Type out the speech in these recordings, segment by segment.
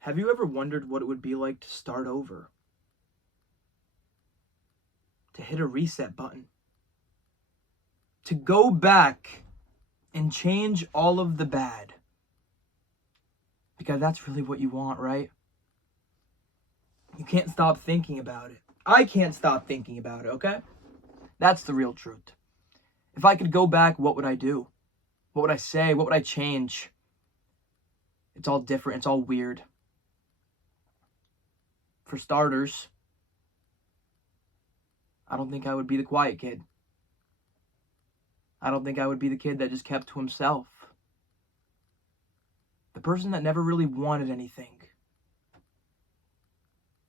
Have you ever wondered what it would be like to start over? To hit a reset button? To go back and change all of the bad? Because that's really what you want, right? You can't stop thinking about it. I can't stop thinking about it, okay? That's the real truth. If I could go back, what would I do? What would I say? What would I change? It's all different. It's all weird. For starters, I don't think I would be the quiet kid. I don't think I would be the kid that just kept to himself. The person that never really wanted anything.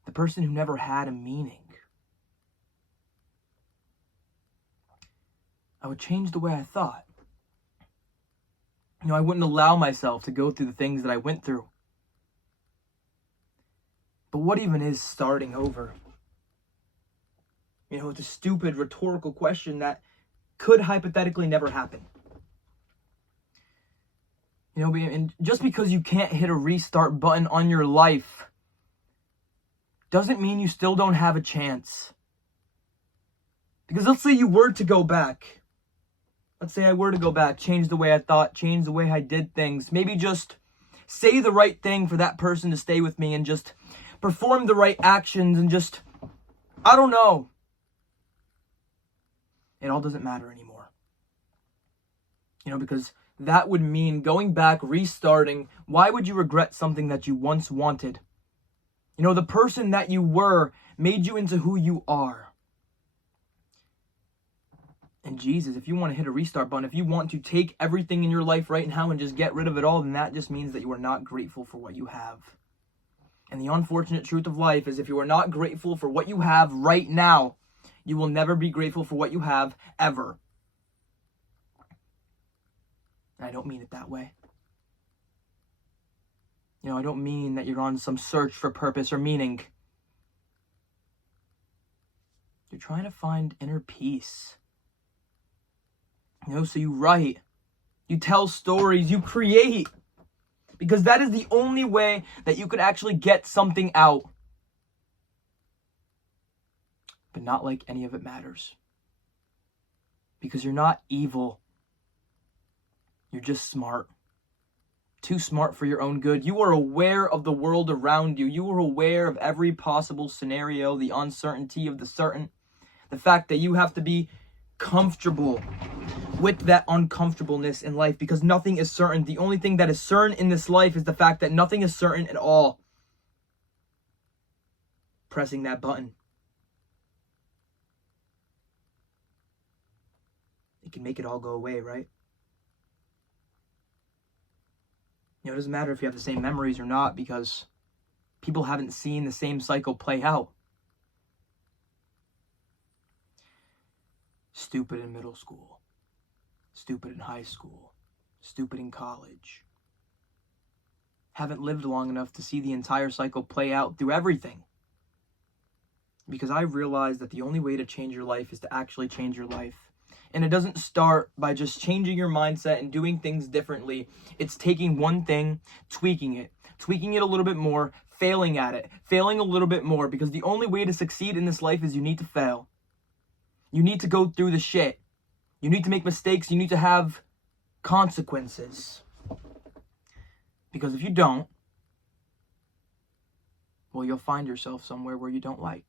The person who never had a meaning. I would change the way I thought. I wouldn't allow myself to go through the things that I went through. But what even is starting over? It's a stupid rhetorical question that could hypothetically never happen. And just because you can't hit a restart button on your life doesn't mean you still don't have a chance. Because let's say you were to go back. Let's say I were to go back, change the way I thought, change the way I did things. Maybe just say the right thing for that person to stay with me and just perform the right actions and just, I don't know. It all doesn't matter anymore. Because that would mean going back, restarting. Why would you regret something that you once wanted? The person that you were made you into who you are. And Jesus, if you want to hit a restart button, if you want to take everything in your life right now and just get rid of it all, then that just means that you are not grateful for what you have. And the unfortunate truth of life is if you are not grateful for what you have right now, you will never be grateful for what you have ever. And I don't mean it that way. I don't mean that you're on some search for purpose or meaning. You're trying to find inner peace. So you write, you tell stories, you create. Because that is the only way that you could actually get something out. But not like any of it matters. Because you're not evil. You're just smart. Too smart for your own good. You are aware of the world around you. You are aware of every possible scenario, the uncertainty of the certain. The fact that you have to be comfortable with that uncomfortableness in life because nothing is certain. The only thing that is certain in this life is the fact that nothing is certain at all. Pressing that button. It can make it all go away, right? It doesn't matter if you have the same memories or not because people haven't seen the same cycle play out. Stupid in middle school. Stupid in high school. Stupid in college. Haven't lived long enough to see the entire cycle play out through everything. Because I realized that the only way to change your life is to actually change your life. And it doesn't start by just changing your mindset and doing things differently. It's taking one thing, tweaking it a little bit more, failing at it, failing a little bit more. Because the only way to succeed in this life is you need to fail. You need to go through the shit. You need to make mistakes. You need to have consequences. Because if you don't, well, you'll find yourself somewhere where you don't like.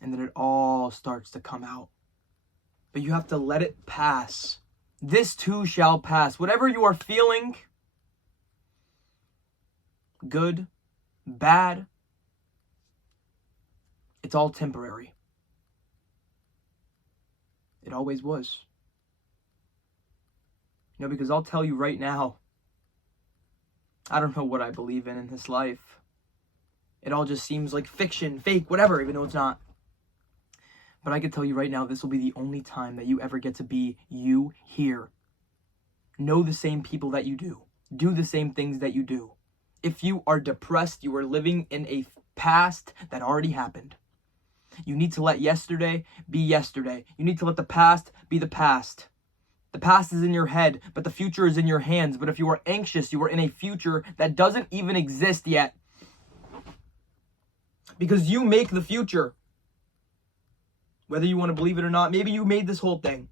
And then it all starts to come out. But you have to let it pass. This too shall pass. Whatever you are feeling, good, bad, it's all temporary. It always was. Because I'll tell you right now, I don't know what I believe in this life. It all just seems like fiction, fake, whatever, even though it's not. But I can tell you right now, this will be the only time that you ever get to be you here. Know the same people that you do. Do the same things that you do. If you are depressed, you are living in a past that already happened. You need to let yesterday be yesterday. You need to let the past be the past. The past is in your head, but the future is in your hands. But if you are anxious, you are in a future that doesn't even exist yet. Because you make the future. Whether you want to believe it or not, maybe you made this whole thing.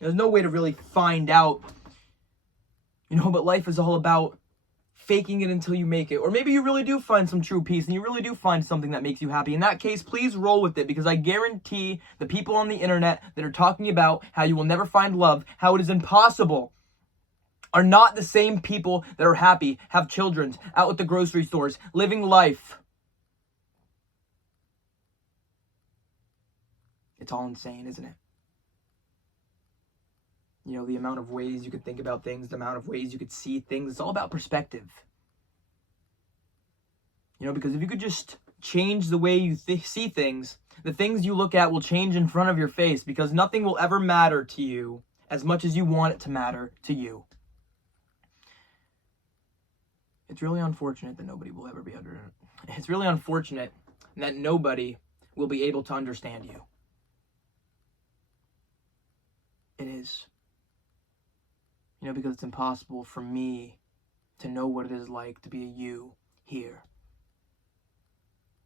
There's no way to really find out, but life is all about faking it until you make it. Or maybe you really do find some true peace and you really do find something that makes you happy. In that case, please roll with it, because I guarantee the people on the internet that are talking about how you will never find love, how it is impossible, are not the same people that are happy, have children, out at the grocery stores, living life. It's all insane, isn't it? The amount of ways you could think about things, the amount of ways you could see things, it's all about perspective. Because if you could just change the way you see things, the things you look at will change in front of your face, because nothing will ever matter to you as much as you want it to matter to you. It's really unfortunate that nobody will ever be under it. It's really unfortunate that nobody will be able to understand you. It is. Because it's impossible for me to know what it is like to be a you here.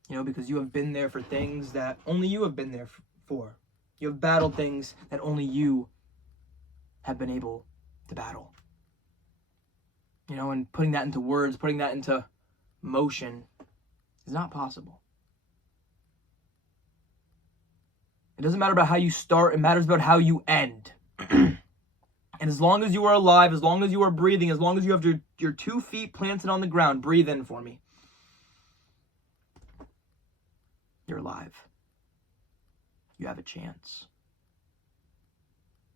Because you have been there for things that only you have been there for. You have battled things that only you have been able to battle. And putting that into words, putting that into motion is not possible. It doesn't matter about how you start, it matters about how you end. And as long as you are alive, as long as you are breathing, as long as you have your 2 feet planted on the ground, breathe in for me. You're alive. You have a chance.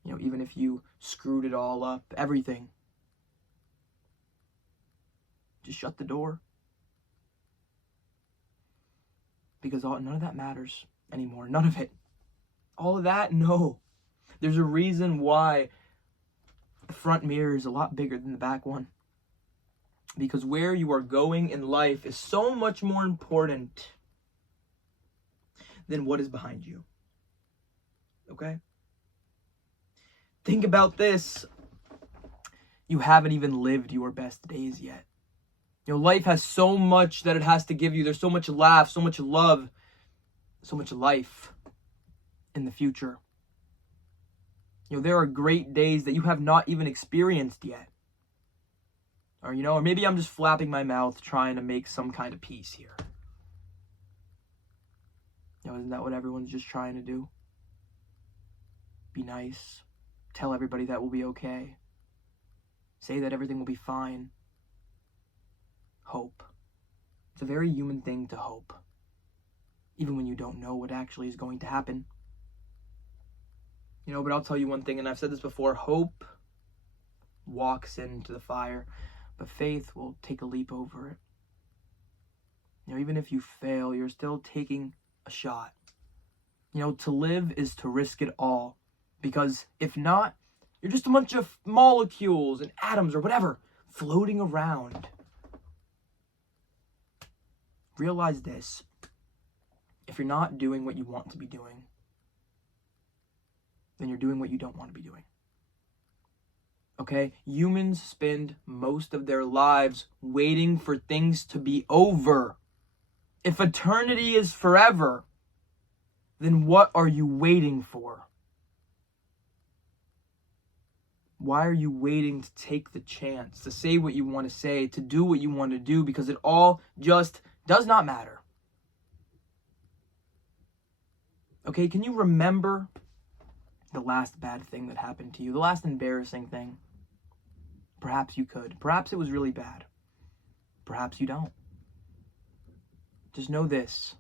Even if you screwed it all up, everything, just shut the door. Because none of that matters anymore. None of it. All of that, no. There's a reason why the front mirror is a lot bigger than the back one. Because where you are going in life is so much more important than what is behind you. Okay? Think about this. You haven't even lived your best days yet. Life has so much that it has to give you. There's so much laugh, so much love, so much life in the future. There are great days that you have not even experienced yet. Or maybe I'm just flapping my mouth trying to make some kind of peace here. Isn't that what everyone's just trying to do? Be nice. Tell everybody that we'll be okay. Say that everything will be fine. Hope. It's a very human thing to hope. Even when you don't know what actually is going to happen. But I'll tell you one thing, and I've said this before, hope walks into the fire, but faith will take a leap over it. Even if you fail, you're still taking a shot. To live is to risk it all, because if not, you're just a bunch of molecules and atoms or whatever floating around. Realize this. If you're not doing what you want to be doing, then you're doing what you don't want to be doing. Okay? Humans spend most of their lives waiting for things to be over. If eternity is forever, then what are you waiting for? Why are you waiting to take the chance, to say what you want to say, to do what you want to do? Because it all just does not matter. Okay, can you remember the last bad thing that happened to you? The last embarrassing thing? Perhaps you could. Perhaps it was really bad. Perhaps you don't. Just know this.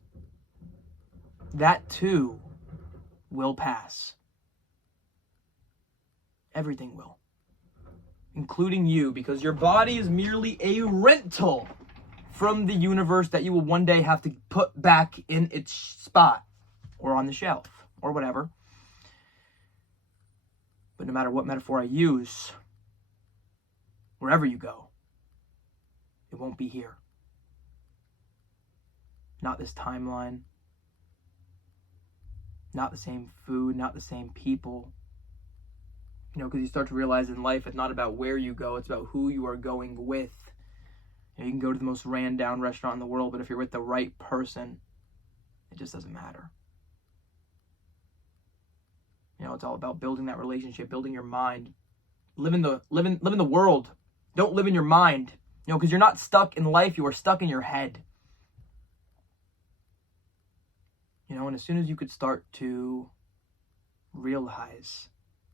That too will pass. Everything will. Including you, because your body is merely a rental from the universe that you will one day have to put back in its spot, or on the shelf, or whatever. But no matter what metaphor I use, wherever you go, it won't be here. Not this timeline. Not the same food, not the same people. Because you start to realize in life it's not about where you go, it's about who you are going with. You can go to the most ran down restaurant in the world, but if you're with the right person, it just doesn't matter. It's all about building that relationship, building your mind, live in the world. Don't live in your mind. Because you're not stuck in life, you are stuck in your head. And as soon as you could start to realize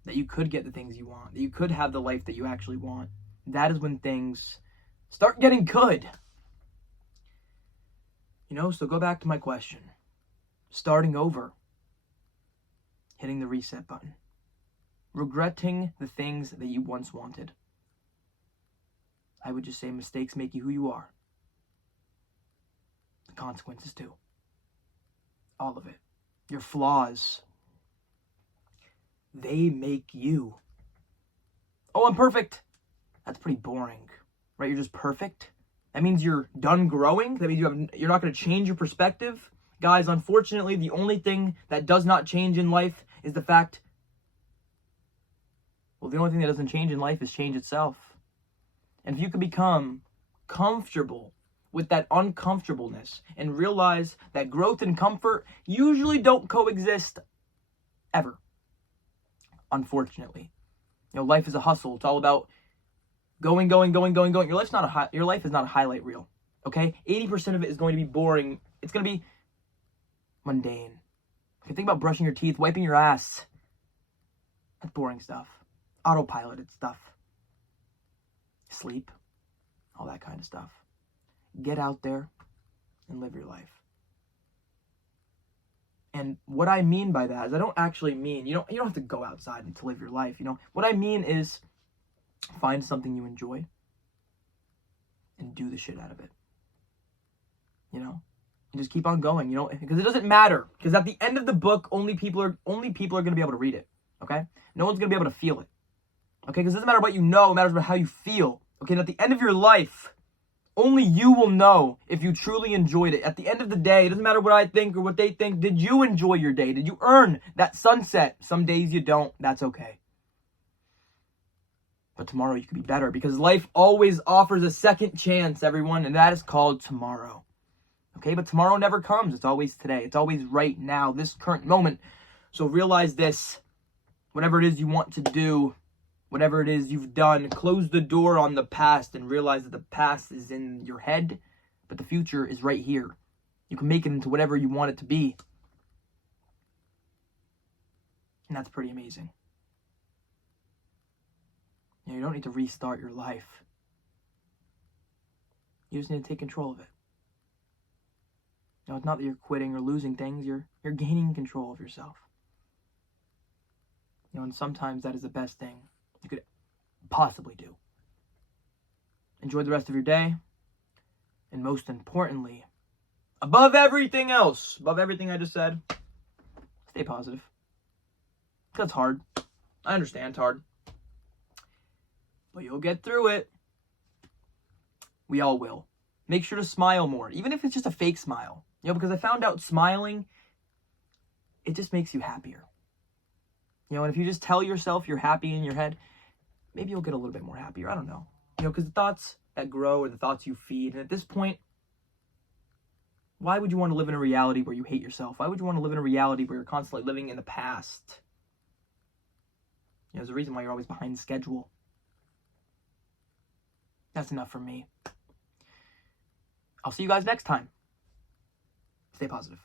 that you could get the things you want, that you could have the life that you actually want, that is when things start getting good. So go back to my question. Starting over. Hitting the reset button. Regretting the things that you once wanted. I would just say mistakes make you who you are. The consequences too. All of it. Your flaws. They make you. Oh, I'm perfect. That's pretty boring, right? You're just perfect. That means you're done growing. That means you're not going to change your perspective. Guys, unfortunately, the only thing that does not change in life is the fact, the only thing that doesn't change in life is change itself. And if you could become comfortable with that uncomfortableness and realize that growth and comfort usually don't coexist ever. Unfortunately. Life is a hustle. It's all about going. Your life is not a highlight reel. Okay? 80% of it is going to be boring. It's going to be mundane. If you think about brushing your teeth, wiping your ass, that's boring stuff. Autopiloted stuff. Sleep. All that kind of stuff. Get out there and live your life. And what I mean by that is I don't actually mean, you don't have to go outside to live your life. What I mean is find something you enjoy and do the shit out of it. And just keep on going, because it doesn't matter. Because at the end of the book, only people are going to be able to read it. Okay? No one's going to be able to feel it. Okay? Because it doesn't matter what you know, it matters about how you feel. Okay? And at the end of your life, only you will know if you truly enjoyed it. At the end of the day, it doesn't matter what I think or what they think. Did you enjoy your day? Did you earn that sunset? Some days you don't. That's okay. But tomorrow you could be better, because life always offers a second chance, everyone, and that is called tomorrow. Okay? But tomorrow never comes. It's always today. It's always right now, this current moment. So realize this. Whatever it is you want to do, whatever it is you've done, close the door on the past and realize that the past is in your head, but the future is right here. You can make it into whatever you want it to be. And that's pretty amazing. You don't need to restart your life. You just need to take control of it. It's not that you're quitting or losing things, you're gaining control of yourself. And sometimes that is the best thing you could possibly do. Enjoy the rest of your day. And most importantly, above everything else, above everything I just said, stay positive. That's hard. I understand it's hard. But you'll get through it. We all will. Make sure to smile more, even if it's just a fake smile. Because I found out smiling, it just makes you happier. And if you just tell yourself you're happy in your head, maybe you'll get a little bit more happier. I don't know. Because the thoughts that grow are the thoughts you feed. And at this point, why would you want to live in a reality where you hate yourself? Why would you want to live in a reality where you're constantly living in the past? There's a reason why you're always behind schedule. That's enough for me. I'll see you guys next time. Stay positive.